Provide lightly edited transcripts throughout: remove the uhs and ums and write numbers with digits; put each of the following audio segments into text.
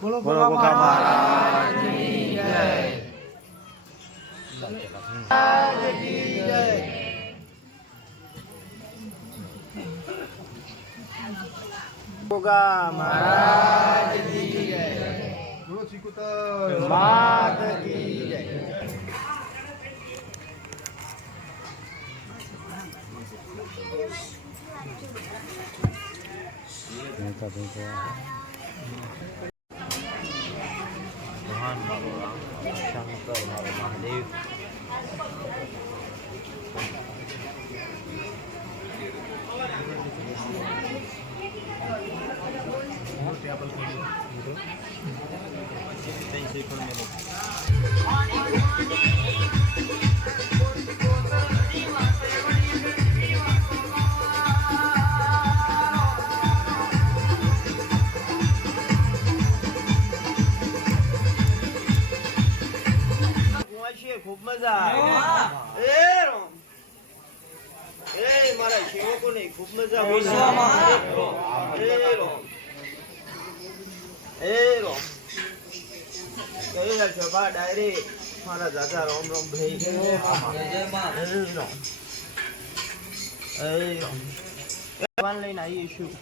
બોલો બોલો મહારાજની જય. ગોગા મહારાજ કી જય. બોલો સિકોતર માત કી જય. ભગવાન મારો રામ, શંકર મારો મહાદેવ. ખૂબ મજા મારા સેવકો ને ખૂબ મજા ડાયરેક્ટ મારા દાદા રામ રામ ભાઈ લઈને આવીશું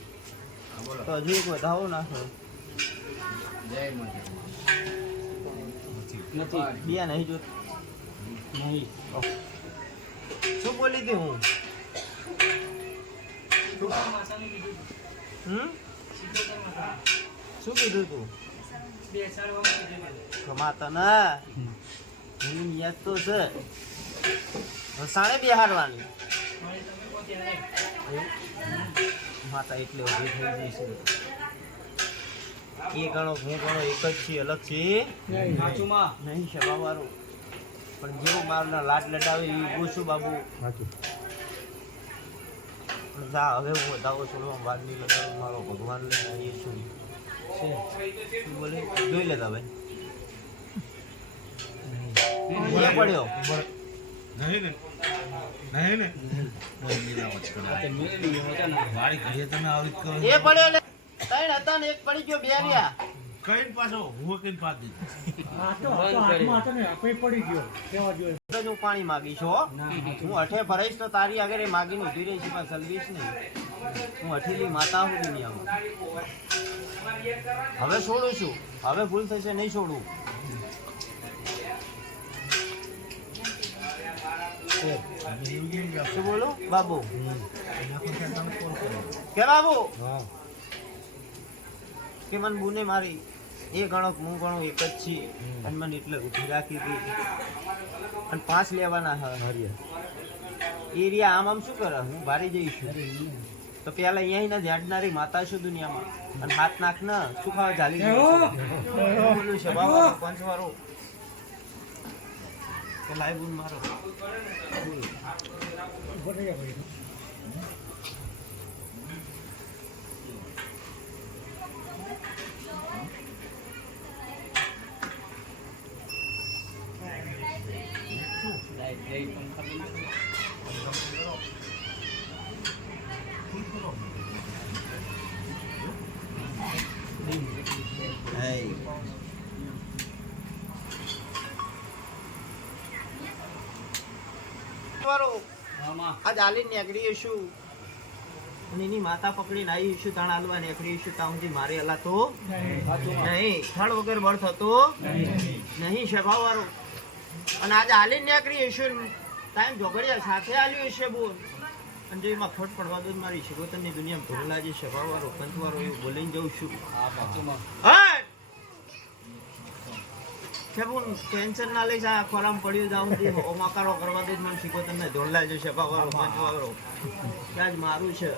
તો હજુ એક વધાવો નાખો બિયા નહીં જોત નહીં. શું બોલી હતી હું? શું કીધું તું? કમાતા ના યાદ તો છે સાણે બિહારવાની માતા એટલે ઉભી થઈ ગઈ છે. એ ગણો હું ગણો એક જ છે, અલગ છે નહીં સભા વાળું. પણ જેવું મારના લાડ લડાવે એ પૂછું બાબુ. જા હવે હું વધાવો છોડવા બાદ નહીં લગાડું. મારો ભગવાન લઈને આવીએ છું બોલે જોઈ લેતા ભાઈ પડ્યો એ પડ્યો ને ત્રણ હતા ને એક પડી ગયો બે રહ્યા કઈ પાછો હું કઈ પાસ દીધું હું પાણી માગીશ હું અઠે ભરાઈશ તો તારી આગળ એ માગીને ઉભી રહી છે પણ સલવીશ નહીં. હું અઠેલી માતા હું દુનિયામાં હવે છોડું છું. હવે ભૂલ થશે નહીં છોડું. શું બોલું બાબુ? કે બાબુ કે મને બુને મારી એ ગણો હું ગણો એક જ છીએ અને મને એટલે ઉઠી રાખી હતી અને 5 લેવાના એરિયા આમ શું કરે? હું ભારી જઈશું તો પેલા અહીંયા જાડનારી માતા છું દુનિયામાં અને હાથ નાખ ને શું ખાવા ઝાલી બોલું છે બાબા પંચવારો લાઈ બુન મારો આજ આલીને નીકળી છું અને એની માતા પકડીને આવી છું. તાણ હાલવા નીકળી છું ત્યાં સુધી મારે હલા તો નહીં થડ વગર બળ થતો નહીં સ્વભાવ વાળો. અને આજે હાલીને નીકળી છું ટાઈમ ઝઘડિયા સાથે હાલ્યું હશે બોલ અને જો એમાં ખોટ પડવા દો મારી શિકોતરની દુનિયામાં ભરેલા જે સ્વભાવ વાળો પંચ વાળો એવું બોલીને જઉં છું. ટેન્શન ના લઈશ. આ ખોરામ પડ્યું જાઉં ઓમાકારો કરવા દે મને શીખો તમને ધોળલા જશે વાળો પંચવાળો ત્યાં જ મારું છે.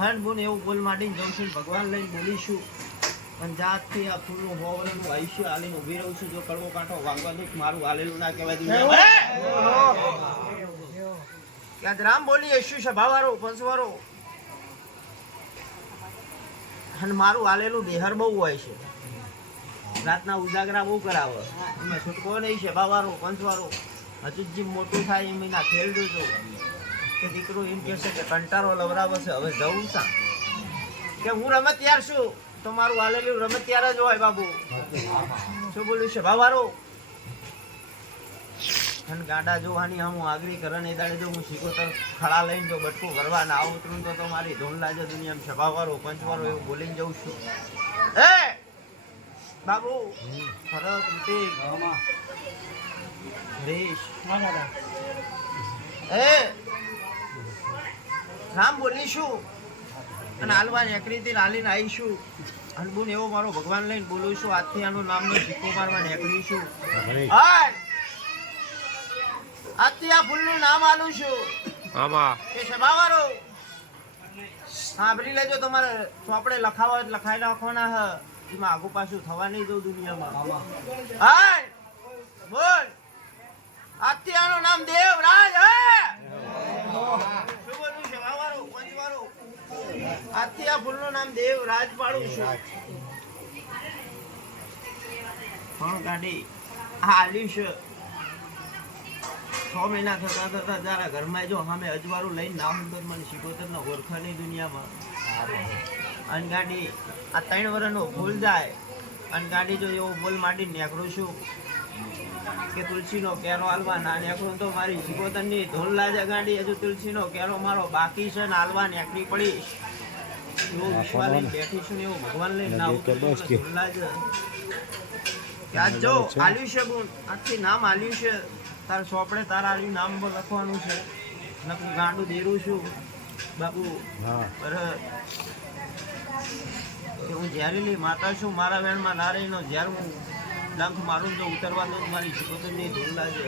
હન બોન એવું બોલ માંડીને જઉં છું ભગવાન લઈને બોલીશું અને જાતથી આ ફૂલનું હોવાનું આયુષ્ય હાલીને ઉભી રહું છું. જો કડવો કાંઠો વાગવા દઉં મારું હાલેલું ના કહેવાય દુનિયા રામ બોલી યશુ છે ભાવારો પંચવારો અને મારું હાલેલું દેહર બહુ હોય છે. રાતના ઉજાગરા બહુ કરાવે એમાં છૂટકો નહીં છે બાવારો પંચવારો. હજુ જે મોટું થાય એમ એના ખેલ જોજો કે દીકરો એમ કહેશે કે કંટાળો લવરાવે છે હવે જવું સા કે હું રમતિયાર છું તો મારું હાલેલું રમતિયાર જ હોય બાબુ. શું બોલ્યું છે ભાવારો? અને ગાડા જોવાની હું આગળી કરે ને દાડે જો હું શીખોતર ખડા લઈને જો બટકું ભરવા ના ઉતરું તો મારી ધોન લાજે દુનિયામાં સભાવારો પંચવારો એવું બોલીને જઉં છું. હે બાબુ ફરક ઋતિક હરીશ એ રામ બોલીશું અને હાલવાની એકરીથી હાલીને આવીશું. હલબુન એવો મારો ભગવાન લઈને બોલું છું. આજથી આનું નામનો સિક્કો મારવા નીકળીશું. આજથી આ ફૂલનું નામ આલું છું કે સભાવારો સાંભળી લેજો. તમારે ચોપડે લખાવા લખાઈ નાખવાના હ. એમાં આગુ પાછું થવા નહીં દઉં દુનિયામાં. હાય બોલ આજથી આનું નામ દેવરાજ હે. શું બોલું છે સભાવારો પંચવારો? આજથી આ ફૂલનું નામ દેવરાજ પાડું છું. હા ગાડી હાલ્યું છે. 6 મહિના થતા થતા જરા ઘરમાં જો સામે અજવાળું લઈને નામ મને શીખોતરના ઓળખાની દુનિયામાં. અને ગાડી આ 3 વર્ષનો ભૂલ જાય અને ગાડી જો એવો બોલ માંડીને નીકળું છું કે તુલસીનો કેરો હાલવા ના નીકળું તો મારી શીખોતરની ધોલ લાજે. ગાડી હજુ તુલસીનો કેરો મારો બાકી છે ને હાલવા નીકળી પડીશ. એવો વિશ્વાસ લઈને બેઠી છું ને એવું ભગવાન લઈને ના ધોલ લાજે. આજ જો હાલ્યું છે ગુણ આજથી નામ હાલ્યું છે. તાર ચોપડે તારા આવ્યું નામ લખવાનું છે. નકું ગાંડું દેરું છું બાપુ. હું જ્યારે માતા છું મારા વેણમાં ના રહીનો જ્યારે હું ડંખ મારું જો ઉતરવા દઉં મારી શીખોતરની ધૂળ લાગે.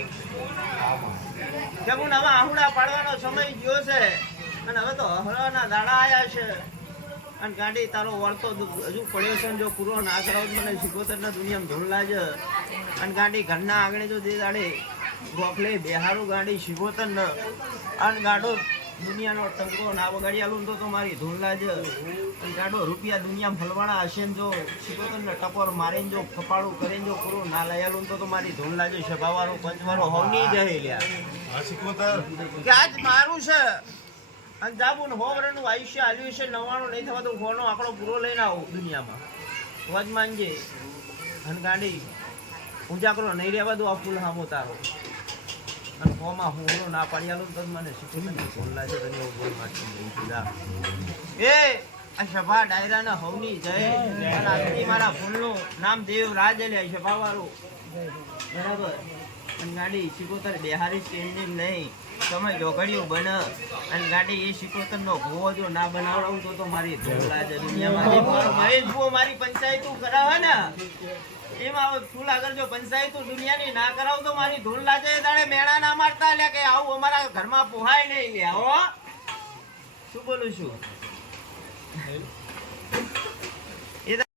કે હું હવે આહુડા પાડવાનો સમય ગયો છે અને હવે તો હળવાના દાડા આવ્યા છે. અને ગાડી તારો વળતો હજુ પડ્યો છે. જો પૂરો ના કરાવ મને શીખોતરના દુનિયામાં ધૂળ લાગે. અને ગાડી ઘરના આગળ જો દે દાડે ગોખલે બેહારું ગાડી શીખોતર ન અને ગાડો દુનિયાનો ટંકો ના વગાડી આલું તો મારી ધૂળ લાજે. અને ગાડો રૂપિયા દુનિયામાં ફલવાના હશે ને જો શીખોતરને ટપોર મારીને જો કપાળું કરીને જો પૂરું ના લઈ આલું તો મારી ધૂળ લાજે. સભાવાળો પંચવાળો હોની જાય લ્યા કે આજ મારું છે. અને જાબુન 100 વર્ષનું આયુષ્ય હાલ્યું છે. 99 નહીં થવા તો 100 નો આંકડો પૂરો લઈને આવું દુનિયામાં. વજ માનજે. અને ગાડી ઊંચા કરો નહીં રહેવા દો આ ફૂલ હામો તારો. અને ફોમાં હું ના પાડી આલું તો મને શીખોતરની ધૂળ લાગે. તને એવું બોલ મારી એ આ સભા ડાયરાના હવની જય. અને આજથી મારા ફૂલનું નામ દેવરાજ લે સભાવાળું બરાબર. અને ગાડી શીખોતર બેહારી સ્ટેન્ડિંગ નહીં તમે જોગડિયું બને. અને ગાડી એ શીખોતરનો ભૂવો જો ના બનાવડાવું તો મારી ધૂળ લાગે દુનિયામાં. મહેશ ભૂવો મારી પંચાયતું કરાવે ને એમાં ફૂલ આગળ જો પંચાયતું દુનિયાની ના કરાવ તો મારી ધૂળ લાગે. તારે મેળા ના મારતા લે કે આવું અમારા ઘરમાં પોહાય નહીં લે. હો શું બોલું છું?